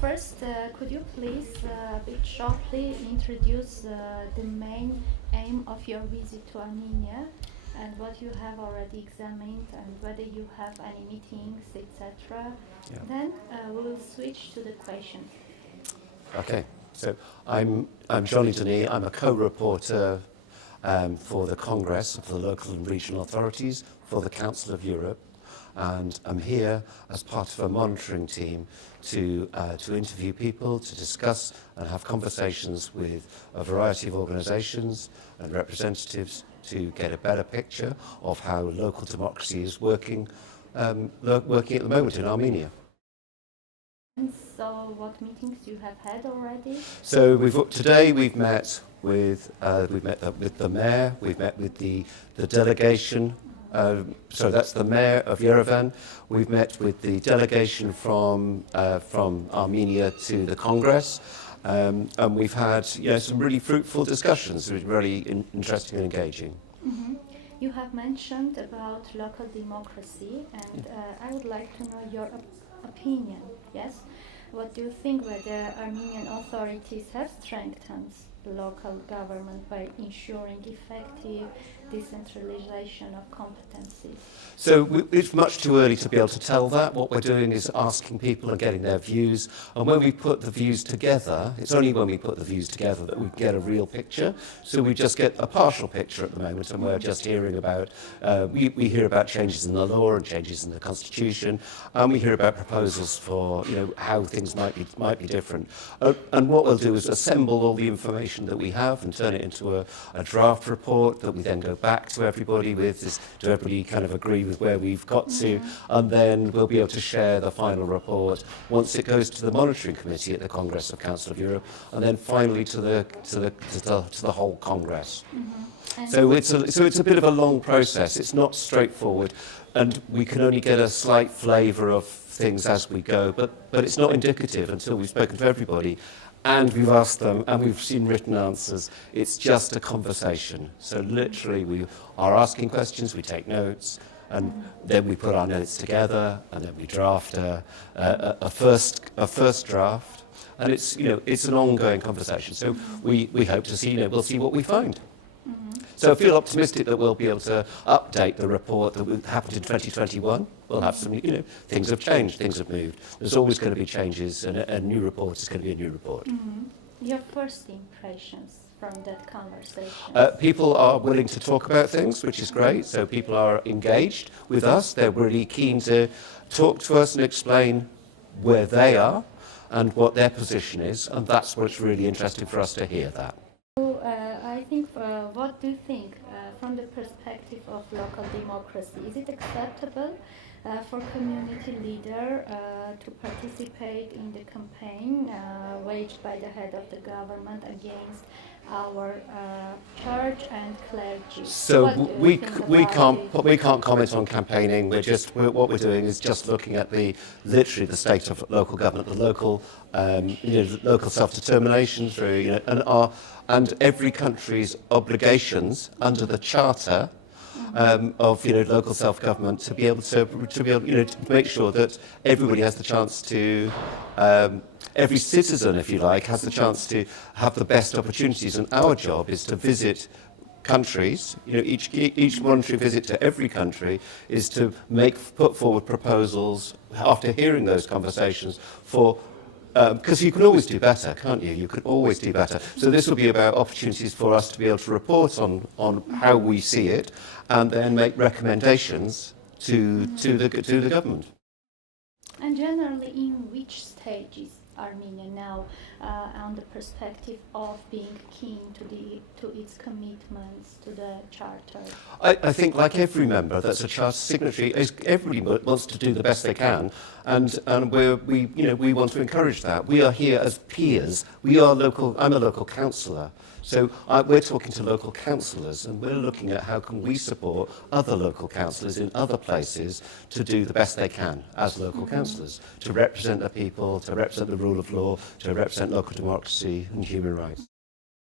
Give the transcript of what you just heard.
first, could you please a bit shortly introduce the main aim of your visit to Armenia and what you have already examined and whether you have any meetings, etc. Yeah. Then we will switch to the question. Okay, so I'm Johnny Denis. I'm a co-reporter for the Congress of the local and regional authorities for the Council of Europe, and I'm here as part of a monitoring team to interview people, to discuss and have conversations with a variety of organisations and representatives to get a better picture of how local democracy is working at the moment in Armenia. So, what meetings you have had already? So today we've met with the mayor, we've met with the delegation. So that's the mayor of Yerevan. We've met with the delegation from Armenia to the Congress, and we've had some really fruitful discussions. It was really interesting and engaging. Mm-hmm. You have mentioned about local democracy, and I would like to know your opinion. Yes, what do you think whether Armenian authorities have strengthened local government by ensuring effective decentralization of competencies? So it's much too early to be able to tell that. What we're doing is asking people and getting their views. And when we put the views together, it's only when we put the views together that we get a real picture. So we just get a partial picture at the moment, and we're just hearing about, we hear about changes in the law and changes in the constitution, and we hear about proposals for how things might be different. And what we'll do is assemble all the information that we have and turn it into a draft report that we then go back to everybody with, to everybody kind of agree with where we've got to, and then we'll be able to share the final report once it goes to the monitoring committee at the Congress of Council of Europe, and then finally to the whole Congress. Mm-hmm. So it's a bit of a long process. It's not straightforward, and we can only get a slight flavour of things as we go, but it's not indicative until we've spoken to everybody. And we've asked them, and we've seen written answers. It's just a conversation. So literally, we are asking questions, we take notes, and then we put our notes together, and then we draft a first draft. And it's an ongoing conversation. So we hope to see, we'll see what we find. So I feel optimistic that we'll be able to update the report that happened in 2021. We'll have some, things have changed, things have moved. There's always going to be changes, and a new report is going to be a new report. Mm-hmm. Your first impressions from that conversation? People are willing to talk about things, which is great. So people are engaged with us. They're really keen to talk to us and explain where they are and what their position is. And that's what's really interesting for us to hear that. I think, what do you think from the perspective of local democracy? Is it acceptable for community leader to participate in the campaign waged by the head of the government against our church and clergy? So we can't comment on campaigning. What we're doing is just looking at literally the state of local government, the local local self-determination through and every country's obligations under the charter of local self-government to be able to make sure that everybody has the chance to. Every citizen, if you like, has the chance to have the best opportunities, and our job is to visit countries. Each monetary visit to every country is to put forward proposals after hearing those conversations for. Because you can always do better, can't you? You can always do better. So this will be about opportunities for us to be able to report on how we see it, and then make recommendations to the government. And generally, in which stages Armenia now, on the perspective of being keen to its commitments to the charter? I think, like every member that's a charter signatory, everybody wants to do the best they can, and we want to encourage that. We are here as peers. I'm a local councillor. So we're talking to local councillors, and we're looking at how can we support other local councillors in other places to do the best they can as local councillors, to represent the people, to represent the rule of law, to represent local democracy and human rights.